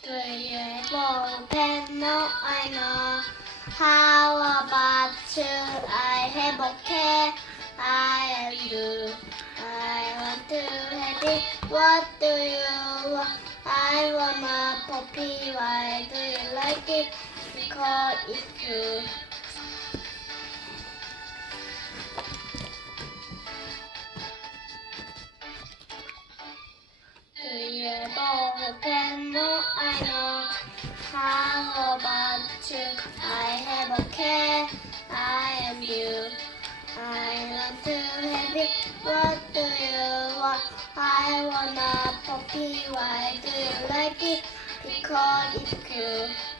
Do you ever pen? No, I know. How about you? I have a cat. I am you. I want to have it. What do you want? I want a puppy. Why do you like it? Because it's cute. Do you ever pen? No, I know. How about you? I have a cat. I am you. I want to have it. What do you want? I want a puppy. Why do you like it? Because it's cute.